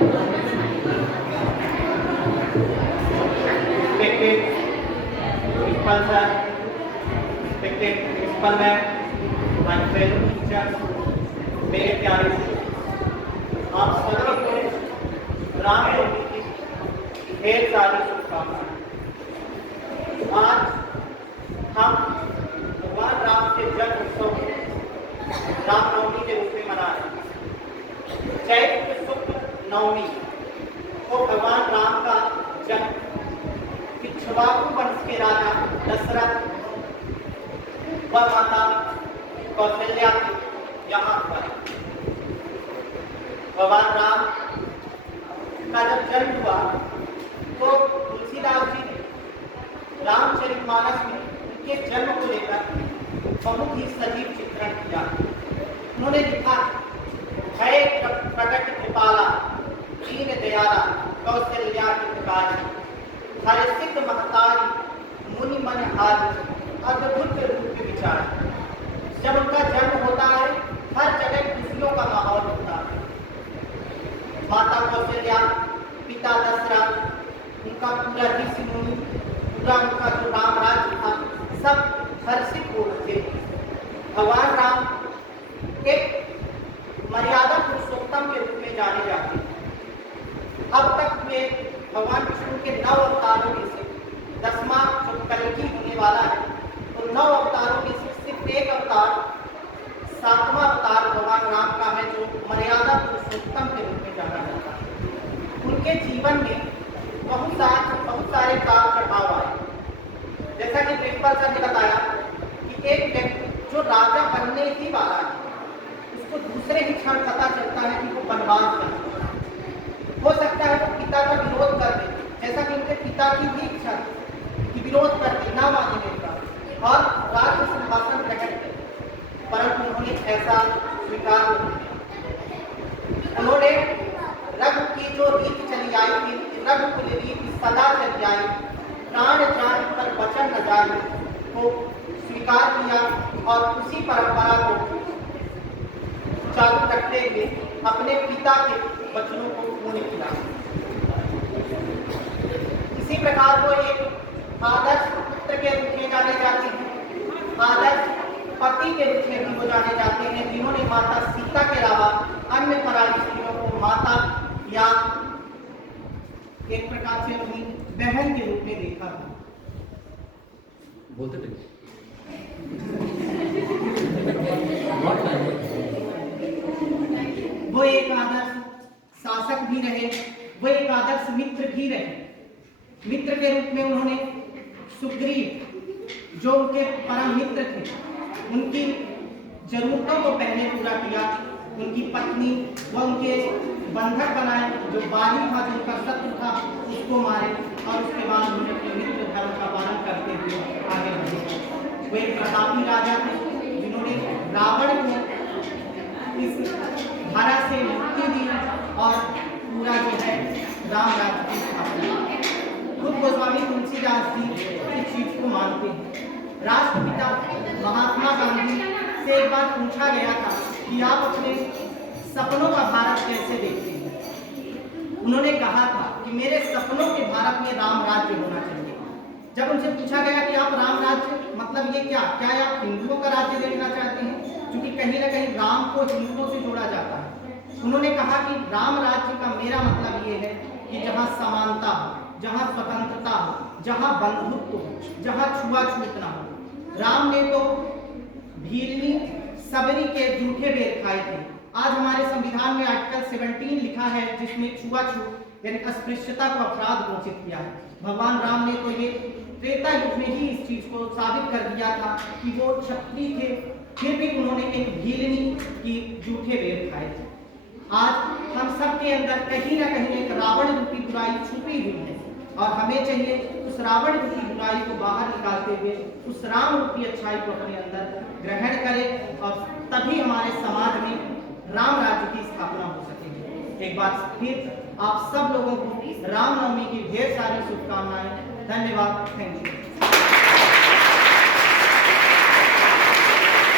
Respected Principal Sir, respected Principal Ma'am, my fellow teachers, मेरे प्यारे आप सभी को रामनवमी की ढेर सारी शुभकामनाएं। आज हम भगवान राम के जन्म उत्सव रामनवमी के रूप में मना रहे हैं। चैत्र शुक्ल नवमी को भगवान राम का जन्म इक्ष्वाकु वंश के राजा दशरथ व माता कौशल्या यहाँ पर भगवान राम का जब जन्म हुआ तो तुलसीदास जी ने रामचरितमानस में उनके जन्म को लेकर बहुत ही सजीव चित्रण किया। उन्होंने लिखा, है प्रकट कृपाला दीन दयाला कौशल्या कृपाली हर्षित महतारी मुनि मन हारी अद्भुत रूप विचार। जब उनका जन्म होता है हर जगह खुशियों का माहौल होता है। माता कौशल्या, पिता दशरथ, उनका पूरा ऋषि मुनि, पूरा उनका जो राम राज्य था, सब हर्षित हो उठे। भगवान राम एक मर्यादा पुरुषोत्तम के रूप में जाने जाते हैं। अब तक में भगवान विष्णु के 9 अवतारों में से 10वां जो कलकी होने वाला है, तो 9 अवतारों में से सिर्फ एक अवतार 7वां अवतार भगवान राम का है, जो मर्यादा पुरुषोत्तम के रूप में जाना जाता है। उनके जीवन में बहुत सारे तार चढ़ाव आए। जैसा कि प्रिंसिपल सर ने बताया कि एक व्यक्ति जो राजा बनने ही वाला है, उसको दूसरे ही क्षण पता चलता है कि वो बनवास करता है। हो सकता है वो पिता का विरोध कर दे, जैसा कि उनके पिता की भी इच्छा थी कि विरोध करके ना माने का और राज्य सिंहासन ग्रहण करे, परंतु उन्होंने ऐसा स्वीकार नहीं किया। उन्होंने रघु की जो रीति चली आई थी, रघुकुल रीति सदा चली आई, प्राण जान पर वचन न जाए, को स्वीकार किया और उसी परंपरा को चालू रखते हुए अपने पिता के वचनों को पूर्ण किया। इसी प्रकार वो एक आदर्श पुत्र के रूप में जाने जाते हैं, आदर्श पति के रूप में भी वो जाने जाते हैं, जिन्होंने माता सीता के अलावा अन्य पराई स्त्रियों को माता या एक प्रकार से अपनी बहन के रूप में देखा था। बोलते थे वो एक आदर्श शासक भी रहे, वो एक आदर्श मित्र भी रहे। मित्र के रूप में उन्होंने सुग्रीव जो उनके परम मित्र थे, उनकी जरूरतों को पहले पूरा किया। उनकी पत्नी व उनके बंधक बनाए, जो बाली था, जो उनका शत्रु था, उसको मारे और उसके बाद उन्होंने अपने मित्र धर्म का पालन करते हुए आगे बढ़े। वो एक प्रतापी राजा थे, जिन्होंने रावण को इस धारा से मुक्ति दी और पूरा जो है राम राज्य की स्थापना। खुद गोस्वामी तुलसीदास जी इस चीज को मानते हैं। राष्ट्रपिता महात्मा गांधी से एक बार पूछा गया था कि आप अपने सपनों का भारत कैसे देखते हैं। उन्होंने कहा था कि मेरे सपनों के भारत में राम राज्य होना चाहिए। जब उनसे पूछा गया कि आप राम राज्य मतलब ये क्या आप हिंदुओं का राज्य देखना चाहते हैं, क्योंकि कहीं ना कहीं राम को हिंदुओं से जोड़ा जाता है। उन्होंने कहा कि राम राज्य का मेरा मतलब ये है कि जहाँ समानता हो, जहाँ स्वतंत्रता हो, जहाँ बंधुत्व हो, जहाँ छुआछूत ना हो। राम ने तो भीलनी सबरी के झूठे बेर खाए थे। आज हमारे संविधान में आर्टिकल 17 लिखा है, जिसमें छुआछूत यानी अस्पृश्यता को अपराध घोषित किया है। भगवान राम ने तो ये त्रेता युग में ही इस चीज को साबित कर दिया था कि वो क्षत्रिय थे, फिर भी उन्होंने एक भीलनी की झूठे बेर खाए थे। आज हम सब के अंदर कहीं ना कहीं एक रावण रूपी बुराई छुपी हुई है और हमें चाहिए उस रावण रूपी बुराई को बाहर निकालते हुए उस राम रूपी अच्छाई को अपने अंदर ग्रहण करें और तभी हमारे समाज में राम राज्य की स्थापना हो सकेगी। एक बार फिर आप सब लोगों को रामनवमी की ढेर सारी शुभकामनाएं। धन्यवाद। Thank you.